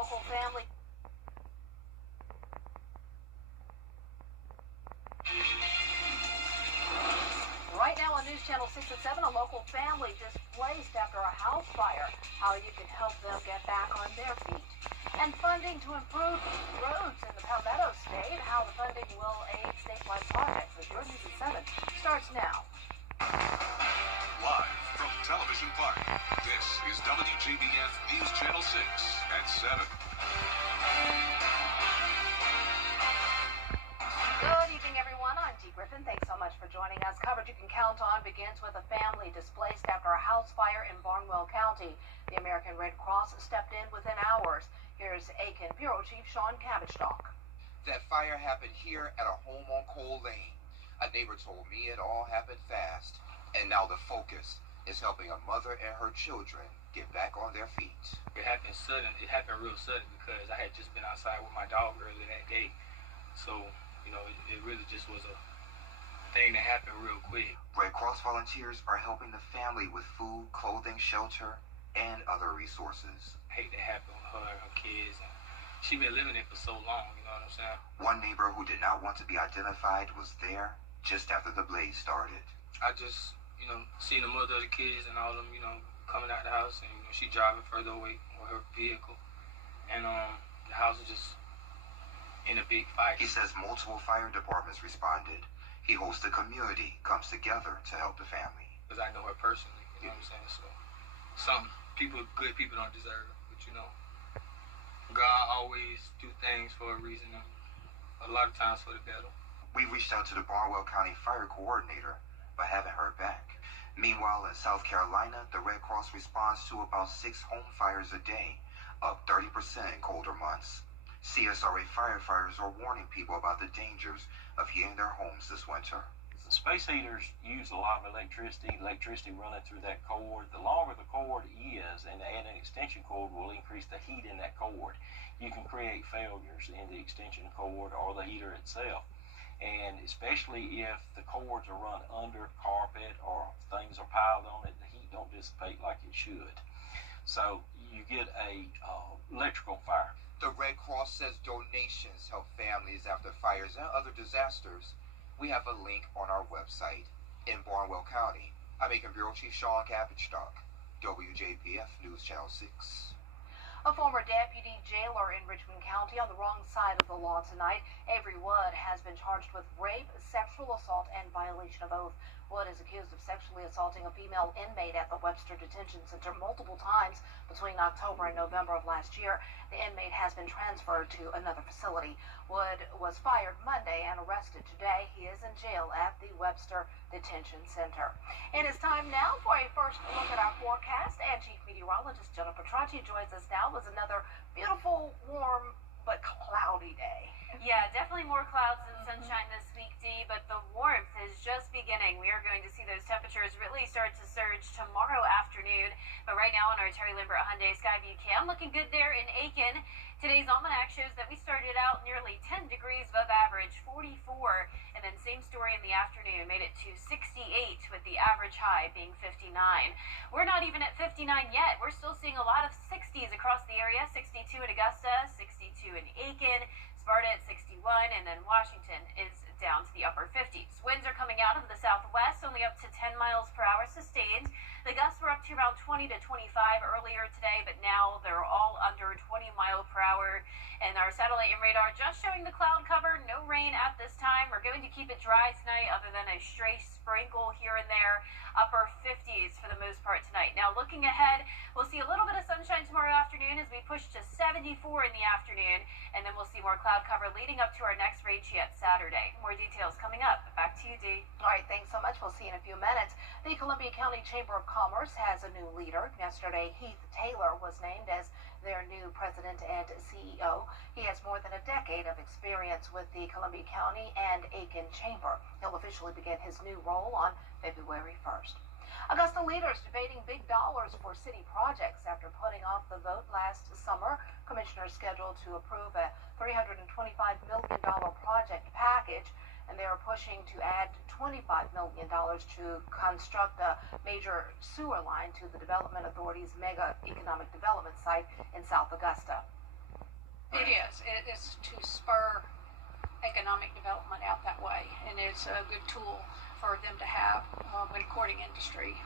local family. Right now on News Channel 6 and 7, a local family displaced after a house fire. How you can help them get back on their feet. And funding to improve roads in the Palmetto State. How the funding will aid statewide projects. As your News at 7 starts now. Live from Television Park, this is WJBF News Channel 6 at 7. Good evening, everyone. I'm Dee Griffin. Thanks so much for joining us. Coverage you can count on begins with a family displaced after a house fire in Barnwell County. The American Red Cross stepped in within hours. Here's Aiken Bureau Chief Sean Cabbage-Stock. That fire happened here at a home on Cole Lane. A neighbor told me it all happened fast, and now the focus is helping a mother and her children get back on their feet. It happened sudden. It happened real sudden because I had just been outside with my dog earlier that day. So, you know, it really just was a thing that happened real quick. Red Cross volunteers are helping the family with food, clothing, shelter, and other resources. I hate that happened with her and her kids. And she been living it for so long, you know what I'm saying? One neighbor who did not want to be identified was there just after the blaze started. I just, you know, seen the mother of the kids and all of them, you know, coming out the house, and you know, she driving further away with her vehicle. And the house was just in a big fight. He says multiple fire departments responded. He hopes the community comes together to help the family. Because I know her personally, you know what I'm saying? So some people, good people don't deserve it, but you know, God always do things for a reason, and a lot of times for the better. We reached out to the Barnwell County Fire Coordinator, but haven't heard back. Meanwhile, in South Carolina, the Red Cross responds to about 6 home fires a day, up 30% in colder months. CSRA firefighters are warning people about the dangers of heating their homes this winter. The space heaters use a lot of electricity running through that cord. The longer the cord is, and add an extension cord will increase the heat in that cord. You can create failures in the extension cord or the heater itself. And especially if the cords are run under carpet or things are piled on it, the heat don't dissipate like it should. So you get a electrical fire. The Red Cross says donations help families after fires and other disasters. We have a link on our website. In Barnwell County, I'm Aiken Bureau Chief Sean Cabbage-Stock, WJBF News Channel 6. A former deputy jailer in Richmond County on the wrong side of the law tonight. Avery Wood has been charged with rape, sexual assault, and violation of oath. Wood is accused of sexually assaulting a female inmate at the Webster Detention Center multiple times between October and November of last year. The inmate has been transferred to another facility. Wood was fired Monday and arrested today. He is in jail at the Webster Detention Center. It is time now for a first look at our forecast, and Chief Meteorologist Jennifer Tracci joins us now with another beautiful, warm, but cloudy day. Yeah, definitely more clouds than sunshine this week, Dee, but the warmth is just beginning. We are going to see those temperatures really start to surge tomorrow afternoon. But right now on our Terry Lambert Hyundai Skyview cam, looking good there in Aiken. Today's almanac shows that we started out nearly 10 degrees above average, 44, and then same story in the afternoon, made it to 68 with the average high being 59. We're not even at 59 yet. We're still seeing a lot of 60s across the area, 62 in Augusta, 62 in Aiken, Sparta at 61, and then Washington is down to the upper 50s. Winds are coming out of the southwest, only up to 10 miles per hour sustained. The gusts were up to around 20 to 25 earlier today, but now they're all under 20 mile per hour. And our satellite and radar just showing the cloud cover, no rain at this time. We're going to keep it dry tonight other than a stray sprinkle here and there. Upper 50s for the most part tonight. Now looking ahead, we'll see a little bit of sunshine tomorrow afternoon as we push to 74 in the afternoon, and then we'll see more cloud cover leading up to our next rain yet Saturday. More details coming up. Back to you, Dee. All right, thanks so much. We'll see you in a few minutes. The Columbia County Chamber of Commerce has a new leader. Yesterday, Heath Taylor was named as their new president and CEO. He has more than a decade of experience with the Columbia County and Aiken Chamber. He'll officially begin his new role on February 1st. Augusta leaders debating big dollars for city projects after putting off the vote last summer. Commissioners scheduled to approve a $325 million project package, and they are pushing to add $25 million to construct a major sewer line to the Development Authority's mega economic development site in South Augusta. It is. It is to spur economic development out that way, and it's a good tool for them to have when courting industry.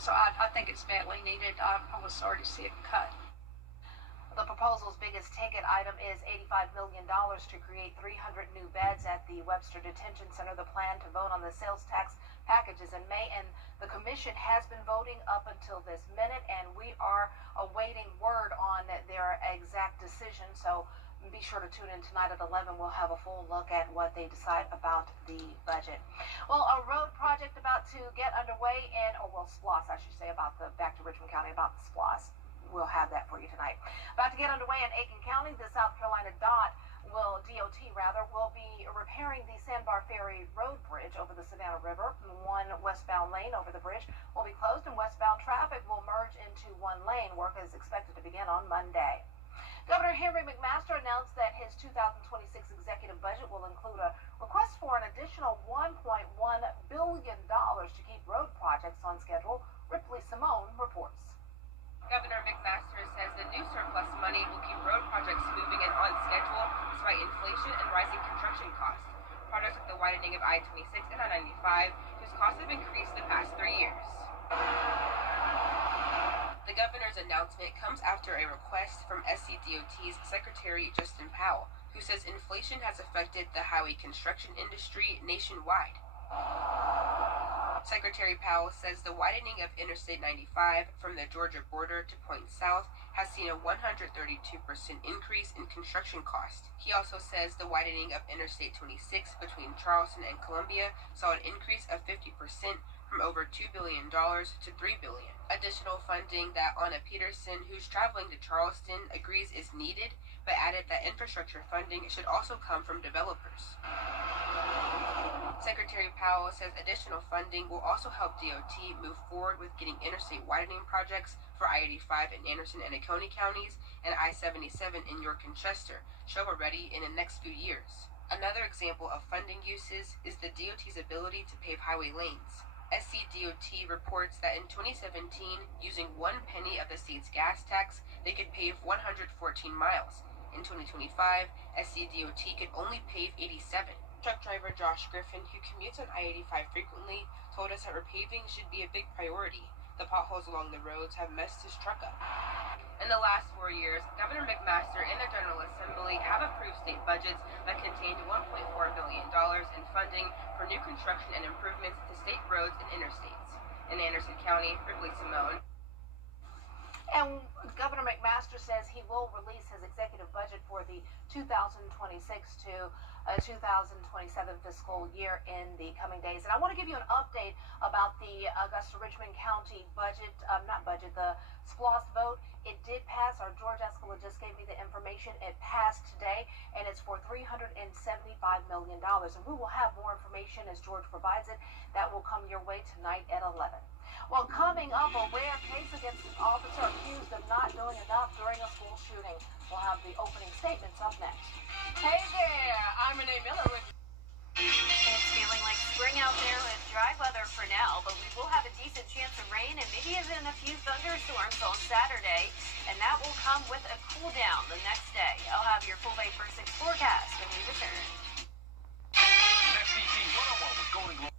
So I think it's badly needed. I was sorry to see it cut. The proposal's biggest ticket item is $85 million to create 300 new beds at the Webster Detention Center. The plan to vote on the sales tax packages in May, and the commission has been voting up until this minute, and we are awaiting word on their exact decision. So be sure to tune in tonight at 11. We'll have a full look at what they decide about the budget. Well, a road project about to get underway SPLOS, I should say, back to Richmond County, about the SPLOS. We'll have that for you tonight. About to get underway in Aiken County, the South Carolina DOT will be repairing the Sandbar Ferry Road Bridge over the Savannah River. One westbound lane over the bridge will be closed, and westbound traffic will merge into one lane. Work is expected to begin on Monday. Governor Henry McMaster announced that his 2026 executive budget will include a request for an additional $1.1 billion to keep road projects on schedule. Ripley Simone reports. Governor McMaster says the new surplus money will keep road projects moving and on schedule despite inflation and rising construction costs. Projects like the widening of I-26 and I-95, whose costs have increased the past 3 years. The governor's announcement comes after a request from SCDOT's Secretary Justin Powell, who says inflation has affected the highway construction industry nationwide. Secretary Powell says the widening of Interstate 95 from the Georgia border to Point South has seen a 132% increase in construction cost. He also says the widening of Interstate 26 between Charleston and Columbia saw an increase of 50% from over $2 billion to $3 billion. Additional funding that Anna Peterson, who's traveling to Charleston, agrees is needed, but added that infrastructure funding should also come from developers. Secretary Powell says additional funding will also help DOT move forward with getting interstate widening projects for I-85 in Anderson and Oconee counties and I-77 in York and Chester shovel-ready in the next few years. Another example of funding uses is the DOT's ability to pave highway lanes. SCDOT reports that in 2017, using 1 penny of the state's gas tax, they could pave 114 miles. In 2025, SCDOT could only pave 87. Truck driver Josh Griffin, who commutes on I-85 frequently, told us that repaving should be a big priority. The potholes along the roads have messed his truck up. In the last 4 years, Governor McMaster and the General Assembly have approved state budgets that contained $1.4 billion in funding for new construction and improvements to state roads and interstates. In Anderson County, Ripley Simone. And Governor McMaster says he will release his executive budget for the 2026 to 2027 fiscal year in the coming days. And I want to give you an update about the Augusta-Richmond County budget, the SPLOS vote. It did pass. Our George Escala just gave me the information. It passed today, and it's for $375 million. And we will have more information as George provides it. That will come your way tonight at 11. Well, coming up, a rare case against an officer accused of not doing enough during a school shooting. We'll have the opening statements up next. Hey there, I'm Renee Miller with... It's feeling like spring out there with dry weather for now, but we will have a decent chance of rain and maybe even a few thunderstorms on Saturday, and that will come with a cool down the next day. I'll have your full day first 6 forecast when we return. Next ET 101 with Golden Globe.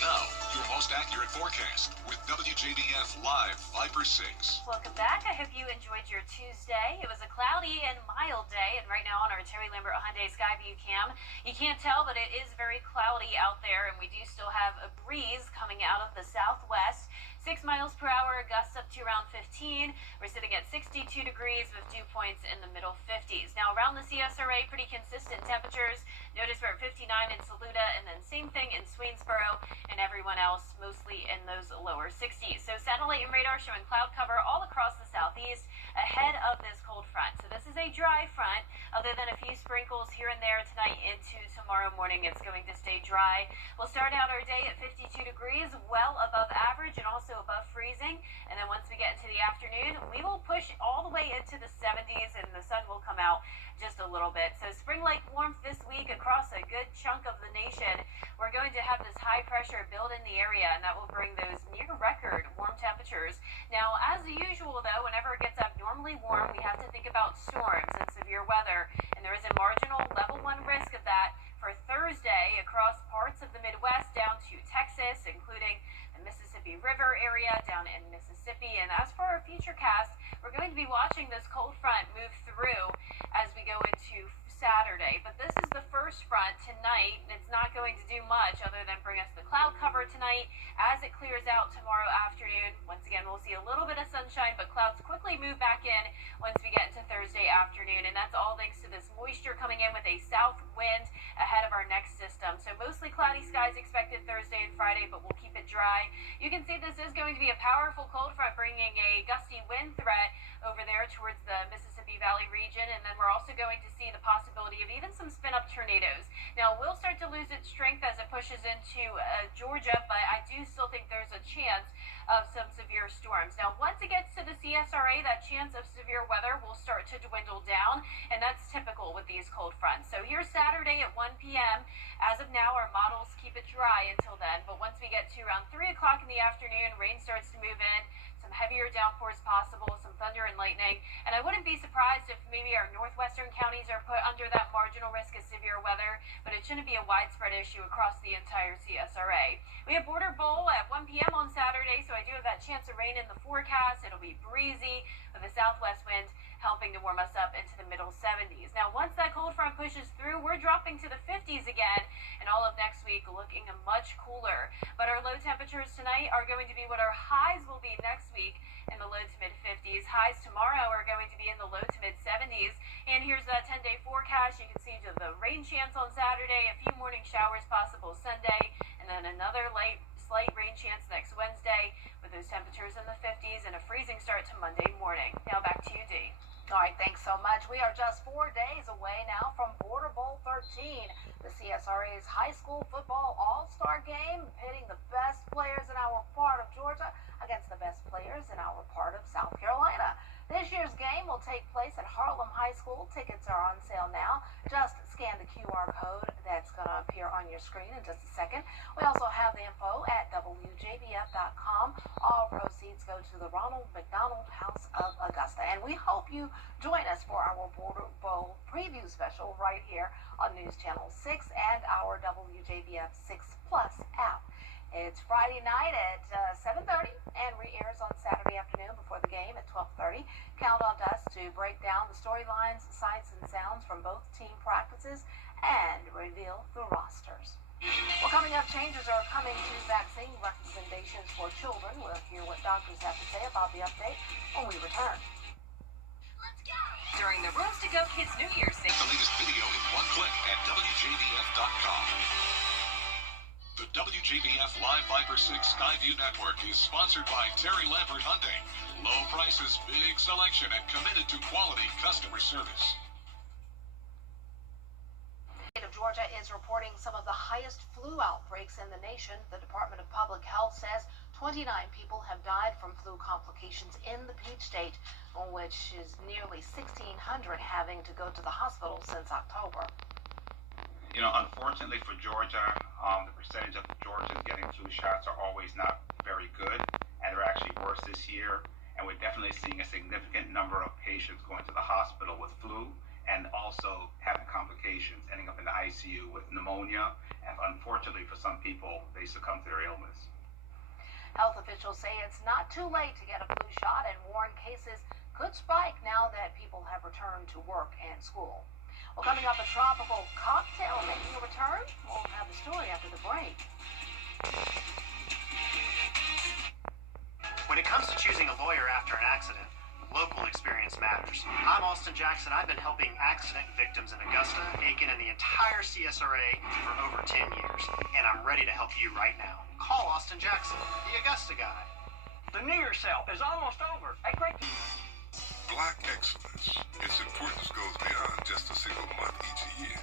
Now, your most accurate forecast with WJBF Live 5/6. Welcome back. I hope you enjoyed your Tuesday. It was a cloudy and mild day, and right now on our Terry Lambert Hyundai Skyview cam, you can't tell, but it is very cloudy out there, and we do still have a breeze coming out of the southwest. 6 miles per hour, gusts up to around 15. We're sitting at 62 degrees with dew points in the middle 50s. Now around the CSRA, pretty consistent temperatures. Notice we're at 59 in Saluda, and then same thing in Swainsboro, and everyone else mostly in those lower 60s. So satellite and radar showing cloud cover all across the southeast ahead of this cold front. So this is a dry front, other than a few sprinkles here and there tonight into tomorrow morning. It's going to stay dry. We'll start out our day at 52 degrees, well above average, and also also above freezing. And then once we get into the afternoon, we will push all the way into the 70s and the sun will come out just a little bit. So spring-like warmth this week across a good chunk of the nation. We're going to have this high pressure build in the area, and that will bring those near record warm temperatures. Now, as usual though, whenever it gets abnormally warm, we have to think about storms and severe weather, and there is a marginal level 1 risk of that for Thursday across parts of the Midwest down to Texas, including the Mississippi River area down in Mississippi. And as for our future cast, we're going to be watching this cold front move through as we go into Saturday. But this is the first front tonight, and it's not going to do much other than bring us the cloud cover tonight. As it clears out tomorrow afternoon, once again, we'll see a little bit of sunshine, but clouds quickly move back in once we get into Thursday afternoon. And that's all thanks to this moisture coming in with a south wind ahead of our next system. So mostly cloudy skies expected Thursday and Friday, but we'll keep it dry. You can see this is going to be a powerful cold front bringing a gusty wind threat over there towards the Mississippi Valley region. And then we're also going to see the possibility of even some spin-up tornadoes. Now, it will start to lose its strength as it pushes into Georgia, but I do still think there's a chance of some severe storms. Now, once it gets to the CSRA, that chance of severe weather will start to dwindle down, and that's typical with these cold fronts. So here's Saturday at 1 p.m. As of now, our models keep it dry until then, but once we get to around 3 o'clock in the afternoon, rain starts to move in, some heavier downpours possible, some thunder and lightning, and I wouldn't be surprised if maybe our northwestern counties are put under that marginal risk of severe weather, but it shouldn't be a widespread issue across the entire CSRA. We have Border Bowl at 1 p.m. on Saturday, so I do have that chance of rain in the forecast. It'll be breezy with a southwest wind helping to warm us up into the middle 70s. Now, once that cold front pushes through, we're dropping to the 50s again, and all of next week looking much cooler. But our low temperatures tonight are going to be what our highs will be next week in the low to mid 50s. Highs tomorrow are going to be in the low to mid 70s. And here's that 10-day forecast. You can see the rain chance on Saturday, a few morning showers possible Sunday, and then another slight rain chance next Wednesday with those temperatures in the 50s and a freezing start to Monday morning. Now back to you, Dee. All right, thanks so much. We are just 4 days away now from Border Bowl 13, the CSRA's high school football all-star game, pitting the best players in our part of Georgia against the best players in our part of South Carolina. This year's game will take place at Harlem High School. Tickets are on sale now. Just scan the QR code that's going to appear on your screen in just a second. We also have the info at WJBF.com. All proceeds go to the Ronald McDonald House of Augusta. And we hope you join us for our Border Bowl preview special right here on News Channel 6 and our WJBF 6 Plus app. It's Friday night at 7:30 and re-airs on Saturday afternoon before the game at 12:30. Count on us to break down the storylines, sights, and sounds from both team practices and reveal the rosters. Well, coming up, changes are coming to vaccine recommendations for children. We'll hear what doctors have to say about the update when we return. Let's go! During the Rooms to Go Kids New Year's Day. The latest video in one click at WJBF.com. The WJBF Live Viper 6 Skyview Network is sponsored by Terry Lambert Hyundai. Low prices, big selection, and committed to quality customer service. The state of Georgia is reporting some of the highest flu outbreaks in the nation. The Department of Public Health says 29 people have died from flu complications in the Peach State, which is nearly 1,600 having to go to the hospital since October. You know, unfortunately for Georgia, the percentage of Georgians getting flu shots are always not very good, and they're actually worse this year. And we're definitely seeing a significant number of patients going to the hospital with flu and also having complications, ending up in the ICU with pneumonia. And unfortunately for some people, they succumb to their illness. Health officials say it's not too late to get a flu shot and warn cases could spike now that people have returned to work and school. Well, coming up, a tropical cocktail making a return. We'll have the story after the break. When it comes to choosing a lawyer after an accident, local experience matters. I'm Austin Jackson. I've been helping accident victims in Augusta, Aiken, and the entire CSRA for over 10 years, and I'm ready to help you right now. Call Austin Jackson, the Augusta guy. The New Year's sale is almost over. Hey, great. Black excellence. Its importance goes beyond just a single month each year.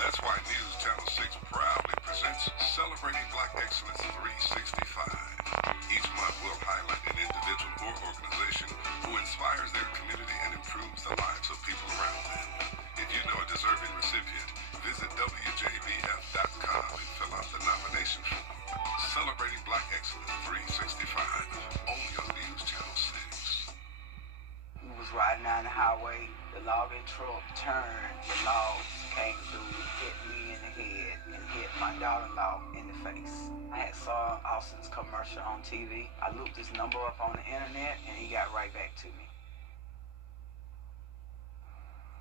That's why News Channel 6 proudly presents Celebrating Black Excellence 365. Each month will highlight an individual or organization who inspires their community and improves the lives of people around them. If you know a deserving recipient, visit WJBF.com and fill out the nomination form. Celebrating Black Excellence 365, only on News Channel 6. We was riding down the highway, the logging truck turned, the logs came through, hit me in the head, and hit my daughter-in-law in the face. I had saw Austin's commercial on TV. I looked his number up on the internet, and he got right back to me.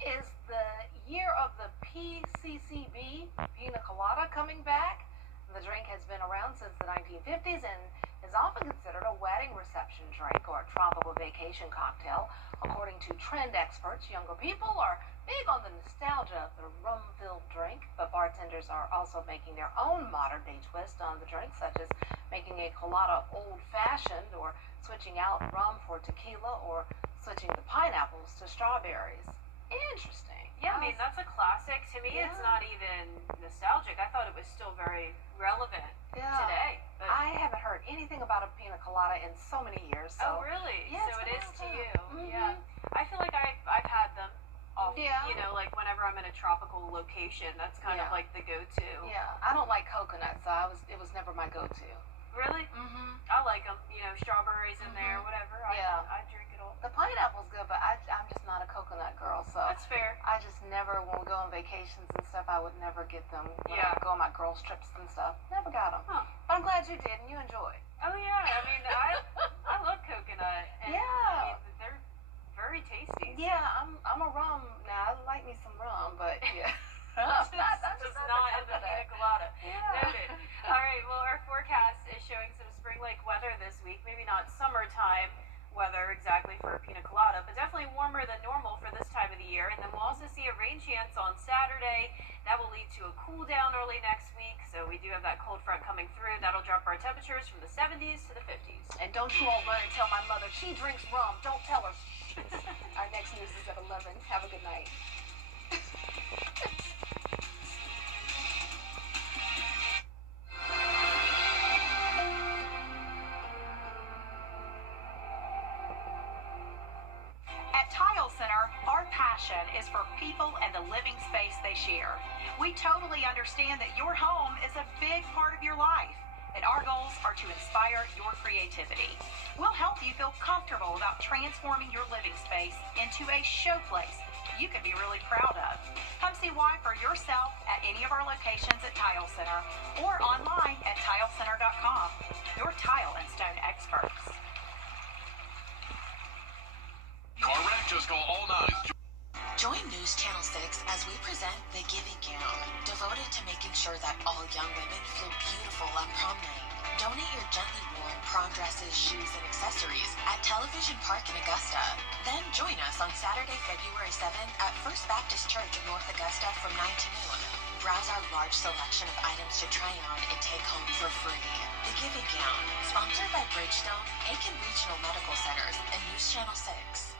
Is the year of the PCCB, Pina Colada, coming back? The drink has been around since the 1950s and is often considered a wedding reception drink or a tropical vacation cocktail. According to trend experts, younger people are big on the nostalgia of the rum-filled drink, but bartenders are also making their own modern-day twist on the drink, such as making a colada old-fashioned or switching out rum for tequila or switching the pineapples to strawberries. Interesting. Yeah, I mean, that's a classic. To me, it's not even nostalgic. I thought it was still very relevant today. But I haven't heard anything about a pina colada in so many years. So. Oh, really? Yeah, so it is to you. Mm-hmm. Yeah. I feel like I've had them. Yeah. You know, like whenever I'm in a tropical location, that's kind of like the go-to. Yeah. I don't like coconut, so it was never my go-to. Really? Mm-hmm. I like them. You know, strawberries in there, whatever. I drink it all. The pineapple's good, but I'm just not a coconut girl, so that's fair. I just never, when we go on vacations and stuff, I would never get them. When I go on my girls' trips and stuff, never got them. Huh. But I'm glad you did and you enjoyed. Oh yeah, I mean, I love coconut. And, I mean, they're very tasty. Yeah, I'm a rum now. I like me some rum, but yeah. Just not in the pina colada. Yeah. Noted. All right, well, our forecast is showing some spring-like weather this week. Maybe not summertime weather exactly for a pina colada, but definitely warmer than normal for this time of the year. And then we'll also see a rain chance on Saturday. That will lead to a cool down early next week. So we do have that cold front coming through. That'll drop our temperatures from the 70s to the 50s. And don't you all run and tell my mother she drinks rum. Don't tell her. Our next news is at 11. Have a good night. Is for people and the living space they share. We totally understand that your home is a big part of your life, and our goals are to inspire your creativity. We'll help you feel comfortable about transforming your living space into a showplace you can be really proud of. Come see why for yourself at any of our locations at Tile Center or online at tilecenter.com. Your tile and stone experts. Car wreck, just call all nines. Join News Channel 6 as we present The Giving Gown, devoted to making sure that all young women feel beautiful on prom night. Donate your gently worn prom dresses, shoes, and accessories at Television Park in Augusta. Then join us on Saturday, February 7th at First Baptist Church in North Augusta from 9 to noon. Browse our large selection of items to try on and take home for free. The Giving Gown, sponsored by Bridgestone, Aiken Regional Medical Centers, and News Channel 6.